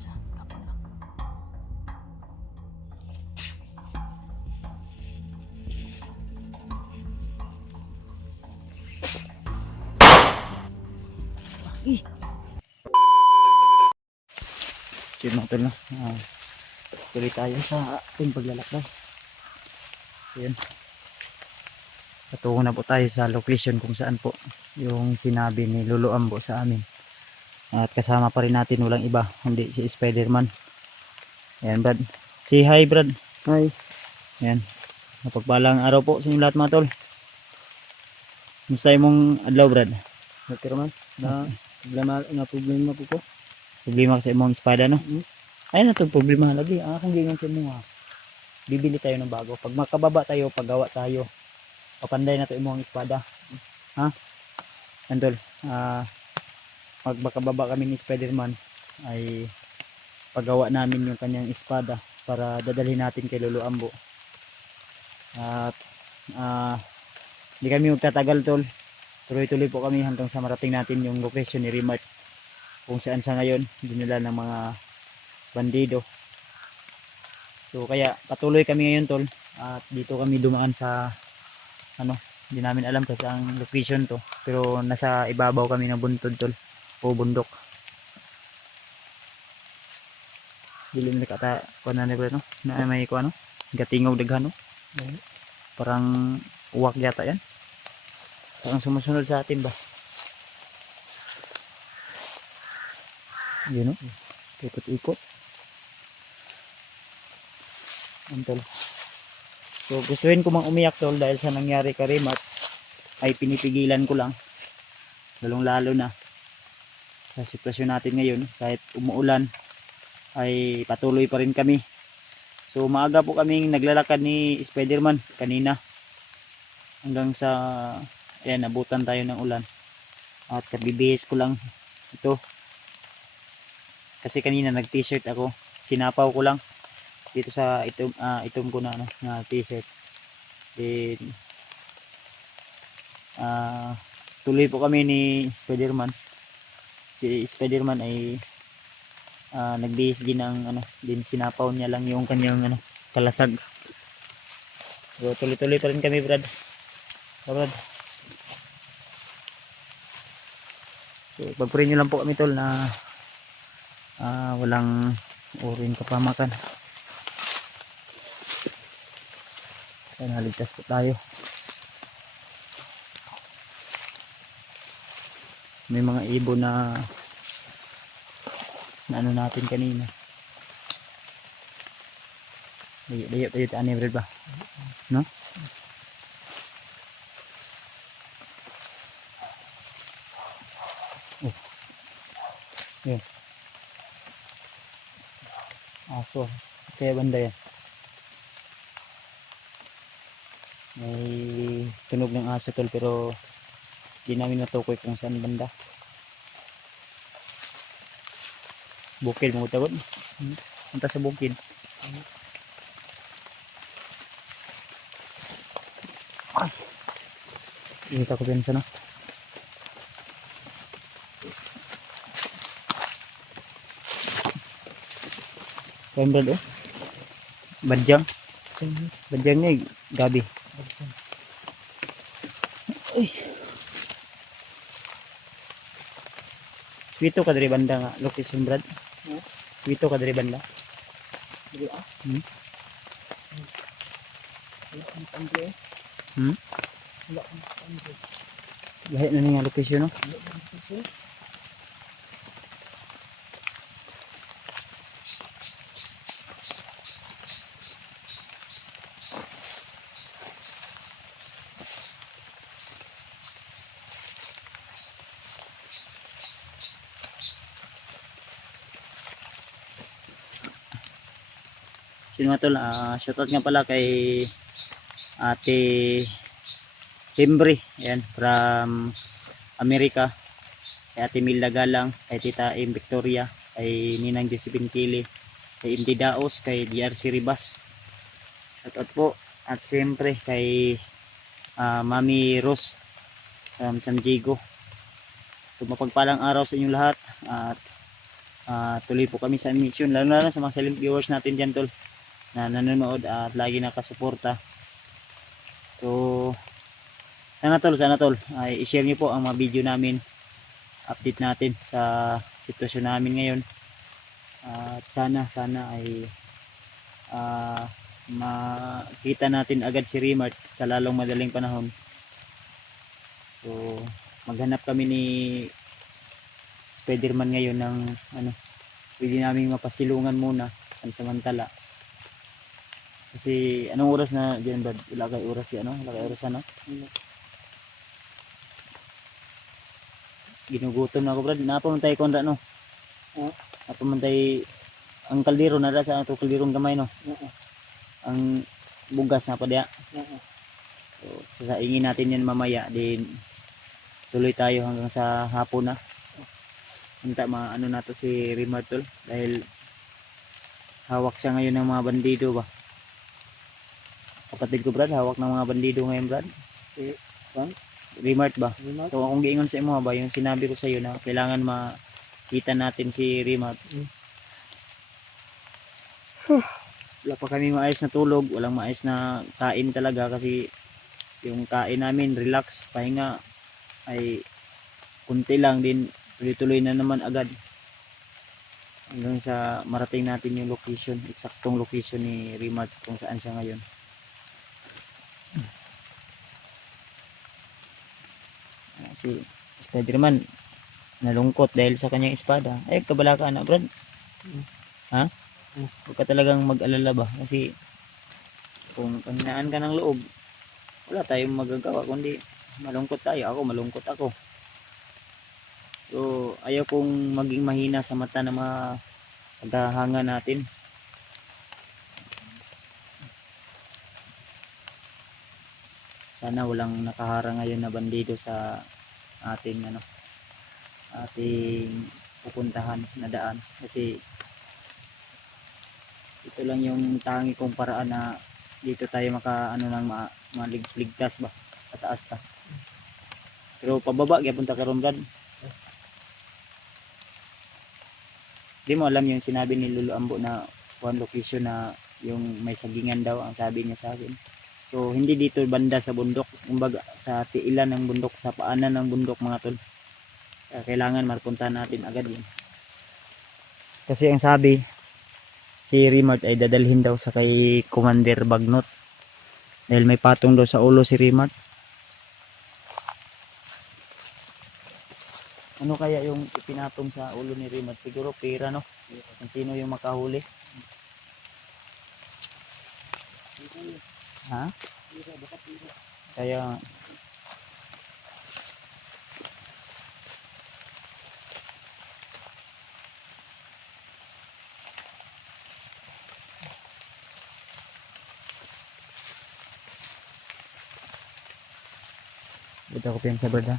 Sa kapon lang. Eh. Yun mga tol, no? Tuloy tayo sa ating paglalakbay. So yun. Patungo na po tayo sa location kung saan po yung sinabi ni Lolo Ambo sa amin. At kasama pa rin natin walang iba, hindi si Spider-Man. Ayan Brad. Say hi Brad. Hi. Ayan. Mapagpalang araw po sa inyo lahat mga tol. Musta mong adlaw Brad? Okay man. Na problema po ko. Problema sa imong espada no? Ayun na itong problema lagi. Akong ganyan sa mga. Bibili tayo ng bago. Pag makababa tayo, paggawa tayo. Papanday na ito imong espada. Ha? Andol. Pag makababa kami ni Spider-Man ay paggawa namin yung kanyang espada para dadalhin natin kay Lolo Ambo. At hindi kami magtatagal tol. Tuloy-tuloy po kami hanggang sa marating natin yung location ni Rimart. Kung saan sa ngayon dinala ng mga bandido. So kaya patuloy kami ngayon tol. At dito kami dumaan sa hindi namin alam kasi ang location to. Pero nasa ibabaw kami ng buntod tol. O bundok. Dilim na kata kuha na nila no? Na may kuha no? Gatingaw daghan no? Parang uwak yata yan. Parang sumusunod sa atin ba? Yun no? Ikot-ikot. Antol. So gustuhin ko mang umiyak tol dahil sa nangyari kay Rimart ay pinipigilan ko lang. Lalong lalo na sa sitwasyon natin ngayon kahit umuulan ay patuloy pa rin kami. So maaga po kaming naglalakad ni Spider-Man kanina hanggang sa ayan nabutan tayo ng ulan at kabibihis ko lang ito kasi kanina nag t-shirt ako, sinapaw ko lang dito sa itom ko na na t-shirt. Then tuloy po kami ni Spider-Man. Si Spider-Man ay nagbihis din ng din sinapaw niya lang yung kanyang kalasag. So tuloy-tuloy pa rin kami Brad. Brad. So pagpurin nyo lang po kami tol na walang uring kapamakan. Kaya naligtas po tayo. May mga ibon na ano natin kanina. Layo tayo ani Brad ba? No? Oh. Yeah. Aso, sa kaya banda yan. May tunog ng aso tol pero hindi namin natukoy kung saan banda. Bukid mo tawag. Punta sa bukid. Ay. Ini ko pinsa no. Pembrad oh. Badjang. Badjang niya gabi. Uy. Wito ka dari banda nga location Brad. Wito ka dari banda. Lahat na nga location no. Sino nga tol, shoutout nga pala kay Ate Hembri, ayan, from Amerika, kay Ate Milda Galang, kay Tita M. Victoria, kay Ninang Josephine Kili, kay MD Daos, kay DRC Ribas, shoutout po, at siyempre kay Mami Rose from San Diego. So mapagpalang araw sa inyong lahat at tuloy po kami sa mission, lalo na sa mga silent viewers natin dyan tol na nanonood at lagi nakasuporta. So sana tol ay i-share nyo po ang mga video namin, update natin sa sitwasyon namin ngayon, at sana ay makita natin agad si Rimart sa lalong madaling panahon. So maghanap kami ni Spiderman ngayon ng pwede namin mapasilungan muna pansamantala. Kasi anong oras na dyan Brad? Wala kay oras yan, wala kay oras ginugutom na ako Brad. Napamantay ko na napamantay ang kaldero na sa ato kalderong gamay ang bugas na pa diya. So sasaingin natin yan mamaya, din tuloy tayo hanggang sa hapon na. Hanta na to si Rimart tol, dahil hawak siya ngayon ng mga bandido ba. Kapatid ko Brad, hawak ng mga bandido ngayon Brad. Si Rimart ba? So akong giingon sa imo ba, yung sinabi ko sa iyo na kailangan makita natin si Rimart. Wala pa kami maayos na tulog, walang maayos na kain talaga, kasi yung kain namin relax, pahinga ay kunti lang, din tuloy-tuloy na naman agad hanggang sa marating natin yung location, eksaktong location ni Rimart kung saan siya ngayon. Si Spiderman nalungkot dahil sa kanyang espada. Ay kabala ka na Brad, ha? Huwag ka talagang mag-alala ba, kasi kung panghinaan ka ng loob wala tayong magagawa kundi malungkot tayo. Ako malungkot ako. So ayaw kong maging mahina sa mata ng mga paghahanga natin. Sana walang nakaharang ngayon na bandido sa ating ating pupuntahan na daan, kasi ito lang yung tangi kong paraan na dito tayo maligtas ba sa taas pa. Pero pababa gyapon ta karon Brad. Di mo alam yung sinabi ni Lolo Ambo na one location na yung may sagingan daw ang sabi niya sa akin. So hindi dito banda sa bundok, kumbaga sa tiilan ng bundok, sa paanan ng bundok mga tol. Kailangan mapuntahan natin agad yun. Kasi ang sabi, si Rimart ay dadalhin daw sa kay Commander Bagnot dahil may patong daw sa ulo si Rimart. Ano kaya yung ipinatong sa ulo ni Rimart? Siguro pera, no? Kung sino yung makahuli. Ha? Kaya dito ako piyan sa Brad, ha?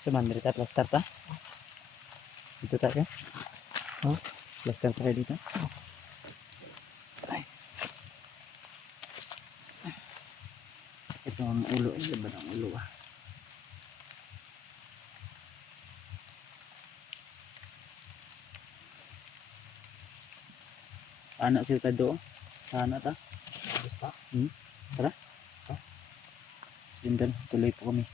Saman dito plaster ta. Dito tayo. Oh, plaster tayo dito. Ay. Ito ang ulo, ito ba ang ulo ah. Sana siya ta do. Sana ta. Tara. Yun doon, tuloy po kami.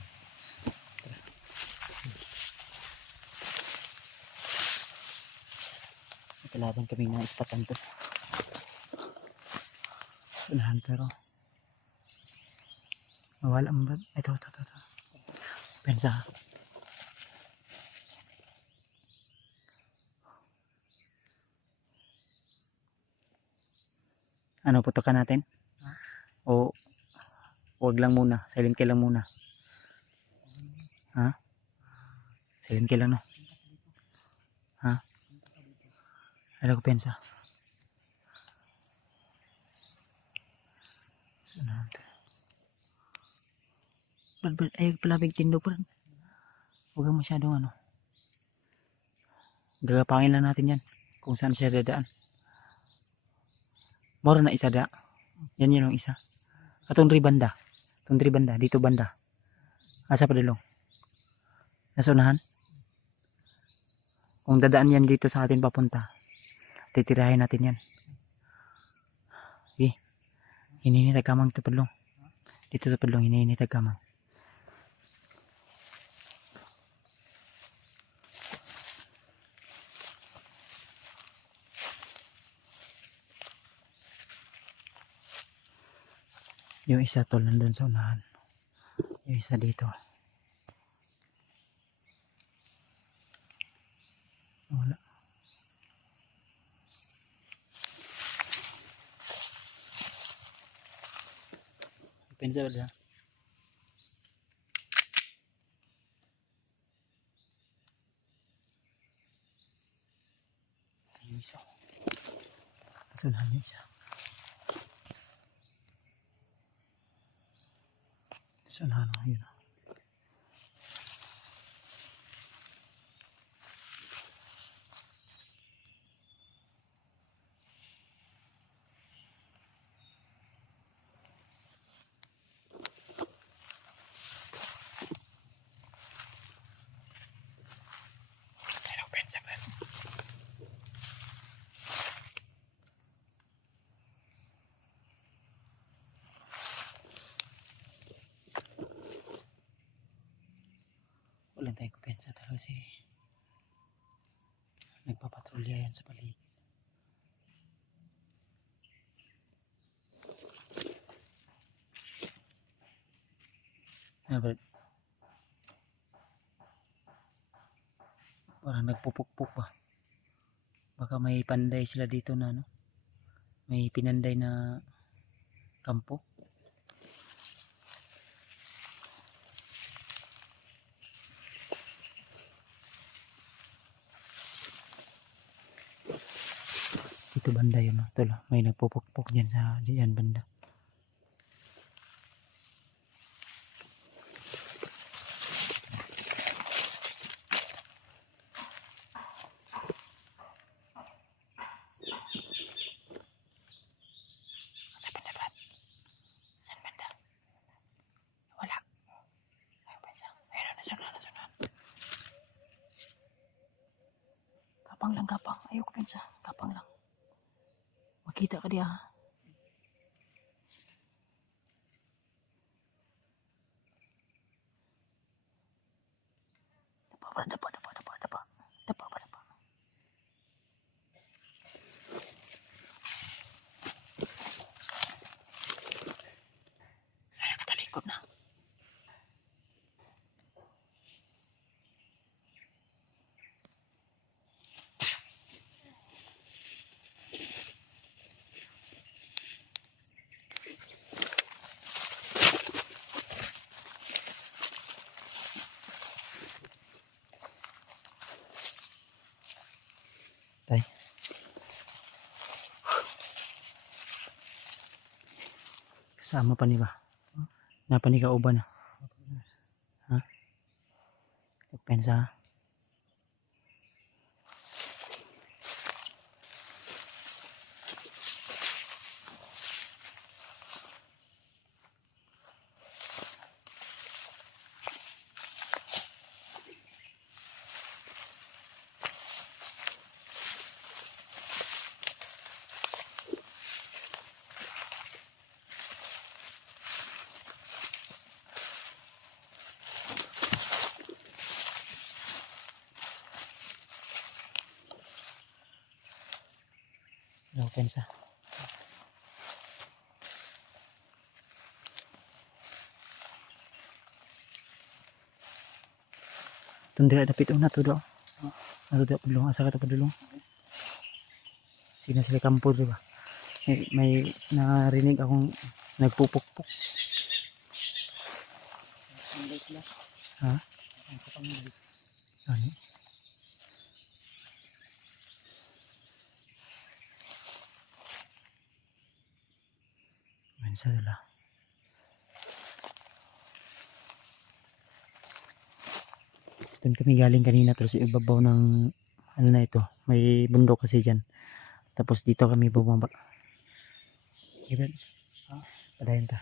Kalaban kami ng ispatan to. Unahan pero mawala ang bad. Ito. Pensa. Ano, putokan natin? O wag lang muna, silent ka lang muna. Ha? Silent ka lang, no? Ha? Ano ko pensa? Ay, palabig tindo pa rin. Huwag kang masyadong ano. Gagapangin lang natin yan. Kung saan siya dadaan. Moro na isa da. Yan yun ang isa. Atong banda. Atong banda. Dito banda. Asa pa dalong? Nasa unahan? Kung dadaan yan dito sa atin papunta, titirahin natin yan. Okay. Hininitag kamang ito padlong. Dito sa padlong, hininitag kamang. Yung isa tol nandun sa unahan. Yung isa dito. Wala. Pensa wala. Yung isa. Sa unahan yung isa. Sana na yun. Pero pensa ba? Walang tayong kupensa talaga kasi nagpapatrolya yan sa paligid. But parang nagpupukpuk ba? Baka may panday sila dito na ano? May pinanday na kampo. Dito banda yun, no? Ito lang, may nagpupukpok dyan sa diyan banda. Sa banda ba? Saan banda? Wala. Ayaw pa isa. Ayun, nasunan. Kapang lang, kapang. Ayaw ko pinsa. Kapang lang. Makita ka diya. Dapa. Ay, nakatalikod na. Tay. Kasama pa ni ba? Napani ka uban na. Ha? Pensa. Pensa. Tundira dapit una to do. Ano do padulong asa ka to padulong. Sina sila kampo di ba? May narinig akong nagpupukpok. Ha? Ano? Mensa dala. Doon kami galing kanina terus ibabaw ng ano na ito. May bundok kasi dyan. Tapos dito kami bumaba. Ganun. Padayon ta.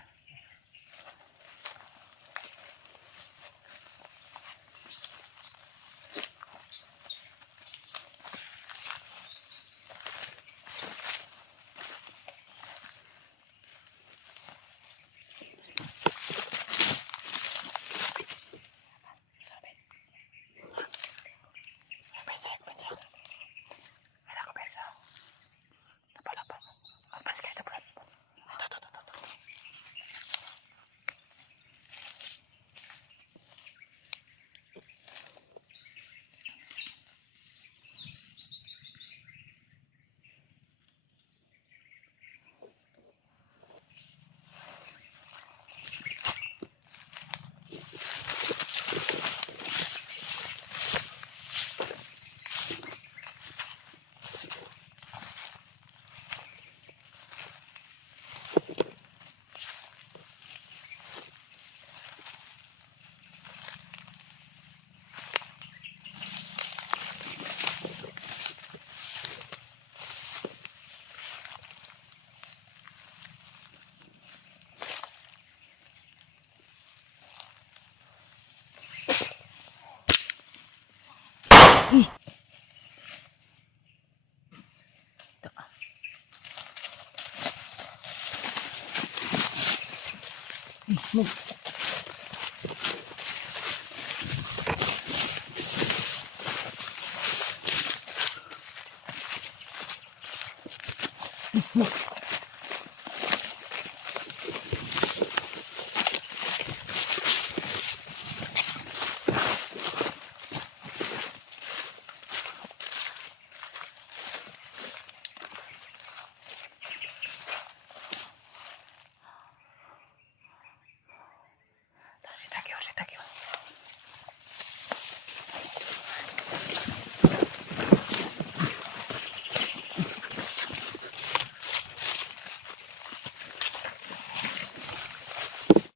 Move.